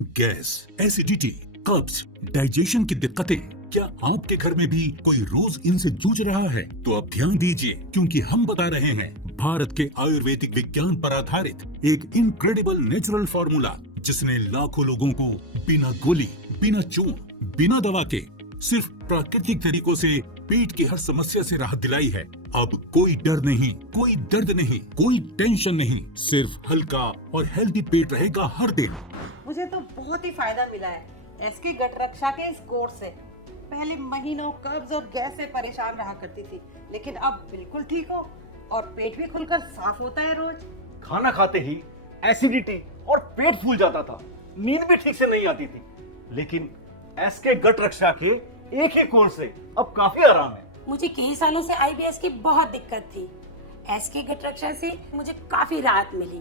Gas, acidity, कब्ज, digestion की दिक्कतें, क्या आपके घर में भी कोई रोज इनसे जूझ रहा है? तो अब ध्यान दीजिए, क्योंकि हम बता रहे हैं भारत के आयुर्वेदिक विज्ञान पर आधारित एक इनक्रेडिबल नेचुरल फॉर्मूला, जिसने लाखों लोगों को बिना गोली, बिना चून, बिना दवा के सिर्फ प्राकृतिक तरीकों से पेट की हर समस्या से राहत दिलाई है। अब कोई डर नहीं, कोई दर्द नहीं, कोई टेंशन नहीं, सिर्फ हल्का और हेल्दी पेट रहेगा हर दिन। मुझे तो बहुत ही फायदा मिला है एसके गट रक्षा के इस कोर्स से। पहले महीनों कब्ज और गैस से परेशान रहा करती थी, लेकिन अब बिल्कुल ठीक हो और पेट भी खुलकर साफ होता है रोज। खाना खाते ही एसिडिटी और पेट फूल जाता था, नींद भी ठीक से नहीं आती थी, लेकिन एसके गट रक्षा के एक ही कोर्स से अब काफी आराम है। मुझे कई सालों से आईबीएस की बहुत दिक्कत थी। एसके गट रक्षा से मुझे काफी राहत मिली।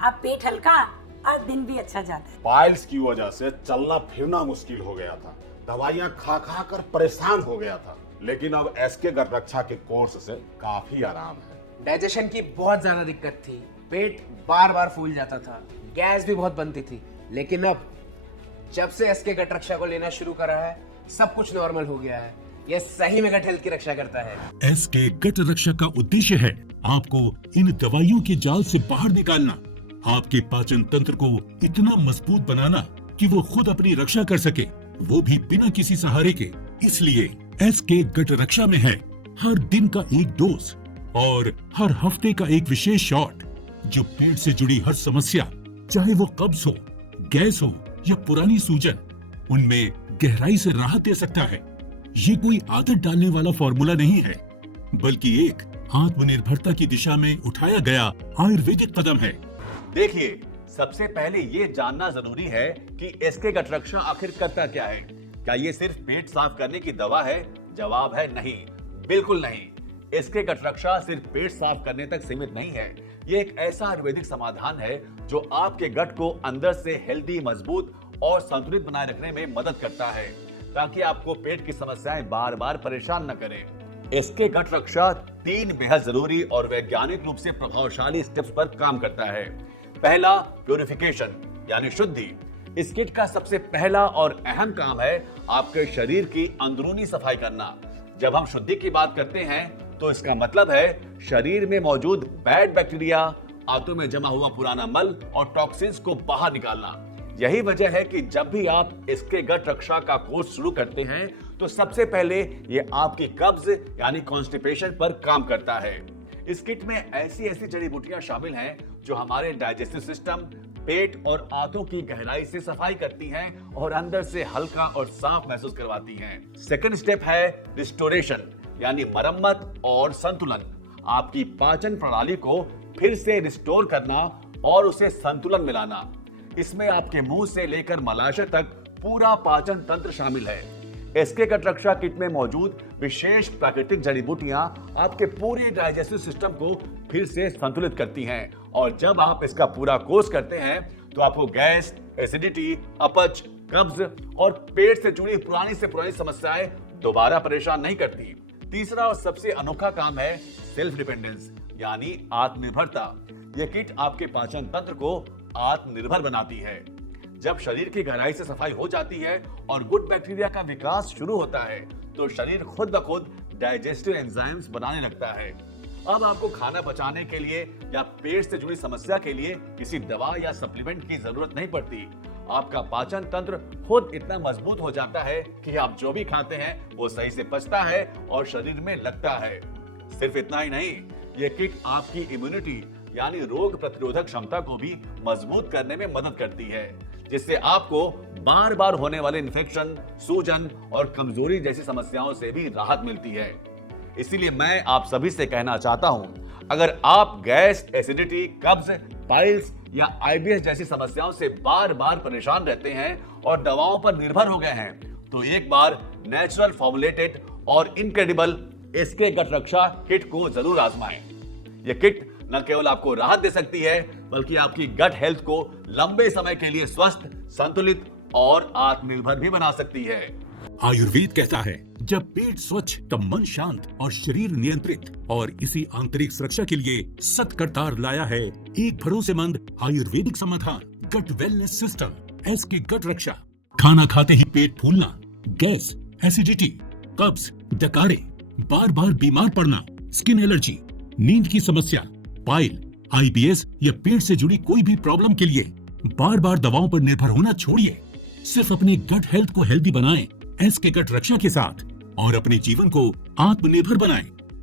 अब पेट हल्का और दिन भी अच्छा जाता है। पाइल्स की वजह से चलना फिरना मुश्किल हो गया था, दवाइयां खा खा कर परेशान हो गया था, लेकिन अब एसके गट रक्षा के कोर्स से काफी आराम है। डाइजेशन की बहुत ज्यादा दिक्कत थी, पेट बार बार फूल जाता था, गैस भी बहुत बनती थी, लेकिन अब जब से एसके गट रक्षा को लेना शुरू करा है, सब कुछ नॉर्मल हो गया है। ये सही में गट हेल्थ की रक्षा करता है। एसके गट रक्षा का उद्देश्य है आपको इन दवाइयों के जाल से बाहर निकालना, आपके पाचन तंत्र को इतना मजबूत बनाना कि वो खुद अपनी रक्षा कर सके, वो भी बिना किसी सहारे के। इसलिए एसके गट रक्षा में है हर दिन का एक डोज और हर हफ्ते का एक विशेष शॉट, जो पेट से जुड़ी हर समस्या, चाहे वो कब्ज हो, गैस हो या पुरानी सूजन, उनमें गहराई से राहत दे सकता है। ये कोई आदत डालने वाला फॉर्मूला नहीं है, बल्कि एक आत्मनिर्भरता की दिशा में उठाया गया आयुर्वेदिक कदम है। देखिए, सबसे पहले ये जानना जरूरी है कि एसके गट रक्षा आखिर करता क्या है। क्या ये सिर्फ पेट साफ करने की दवा है? जवाब है नहीं, बिल्कुल नहीं। एसके गट रक्षा सिर्फ पेट साफ करने तक सीमित नहीं है। ये एक ऐसा आयुर्वेदिक समाधान है जो आपके गट को अंदर से हेल्दी, मजबूत और संतुलित बनाए रखने में मदद करता है, ताकि आपको पेट की समस्याएं बार बार परेशान न करें। एसके गट रक्षा 3 बेहद जरूरी और वैज्ञानिक रूप से प्रभावशाली स्टेप्स पर काम करता है। पहला, प्यूरिफिकेशन यानी शुद्धि। इस किट का सबसे पहला और अहम काम है आपके शरीर की अंदरूनी सफाई करना। जब हम शुद्धि की बात करते हैं तो इसका मतलब है शरीर में मौजूद बैड बैक्टीरिया, आंतों में जमा हुआ पुराना मल और टॉक्सिन्स को बाहर निकालना। यही वजह है कि जब भी आप इसके गट रक्षा का कोर्स शुरू करते हैं तो सबसे पहले ये आपकी कब्ज यानी कॉन्स्टिपेशन पर काम करता है। इस किट में ऐसी जड़ी बूटियां शामिल हैं जो हमारे डाइजेस्टिव सिस्टम, पेट और आंतों की गहराई से सफाई करती हैं और अंदर से हल्का और साफ महसूस करवाती हैं। सेकंड स्टेप है रिस्टोरेशन यानी मरम्मत और संतुलन। आपकी पाचन प्रणाली को फिर से रिस्टोर करना और उसे संतुलन में लाना। इसमें आपके मुंह से लेकर मलाशय तक पूरा पाचन तंत्र शामिल है। एसके गट रक्षा किट में मौजूद विशेष प्राकृतिक जड़ी बूटियां आपके पूरे डाइजेस्टिव सिस्टम को फिर से संतुलित करती हैं, और जब आप इसका पूरा कोर्स करते हैं तो आपको गैस, एसिडिटी, अपच, कब्ज और पेट से जुड़ी पुरानी से पुरानी समस्याएं दोबारा परेशान नहीं करती। तीसरा और सबसे अनोखा काम है सेल्फ डिपेंडेंस यानी आत्मनिर्भरता। यह किट आपके पाचन तंत्र को आत्मनिर्भर बनाती है। जब शरीर की गहराई से सफाई हो जाती है और गुड बैक्टीरिया का विकास शुरू होता है तो शरीर खुद ब खुद डाइजेस्टिव एंजाइम्स बनाने लगता है। अब आपको खाना पचाने के लिए या पेट से जुड़ी समस्या के लिए किसी दवा या सप्लीमेंट की जरूरत नहीं पड़ती। आपका पाचन तंत्र खुद इतना मजबूत हो जाता है कि आप जो भी खाते हैं वो सही से पचता है और शरीर में लगता है। सिर्फ इतना ही नहीं, ये किट आपकी इम्यूनिटी यानी रोग प्रतिरोधक क्षमता को भी मजबूत करने में मदद करती है, जिससे आपको बार बार होने वाले इन्फेक्शन, सूजन और कमजोरी जैसी समस्याओं से भी राहत मिलती है। इसीलिए मैं आप सभी से कहना चाहता हूं, अगर आप गैस, एसिडिटी, कब्ज, पाइल्स या आईबीएस जैसी समस्याओं से बार बार परेशान रहते हैं और दवाओं पर निर्भर हो गए हैं, तो एक बार नेचुरल फॉर्मुलेटेड और इनक्रेडिबल एसके गट रक्षा किट को जरूर आजमाएं। यह किट न केवल आपको राहत दे सकती है, बल्कि आपकी गट हेल्थ को लंबे समय के लिए स्वस्थ, संतुलित और आत्मनिर्भर भी बना सकती है। आयुर्वेद कहता है, जब पेट स्वच्छ तब मन शांत और शरीर नियंत्रित, और इसी आंतरिक सुरक्षा के लिए सत करतार लाया है एक भरोसेमंद आयुर्वेदिक समाधान, गट वेलनेस सिस्टम। एसके गट रक्षा। खाना खाते ही पेट फूलना, गैस, एसिडिटी, कब्ज, डकारे, बार बार बीमार पड़ना, स्किन एलर्जी, नींद की समस्या, पाइल, आईबीएस या पेट से जुड़ी कोई भी प्रॉब्लम के लिए बार बार दवाओं पर निर्भर होना छोड़िए। सिर्फ अपने गट हेल्थ को हेल्दी बनाएं एसके गट रक्षा के साथ और अपने जीवन को आत्मनिर्भर बनाएं।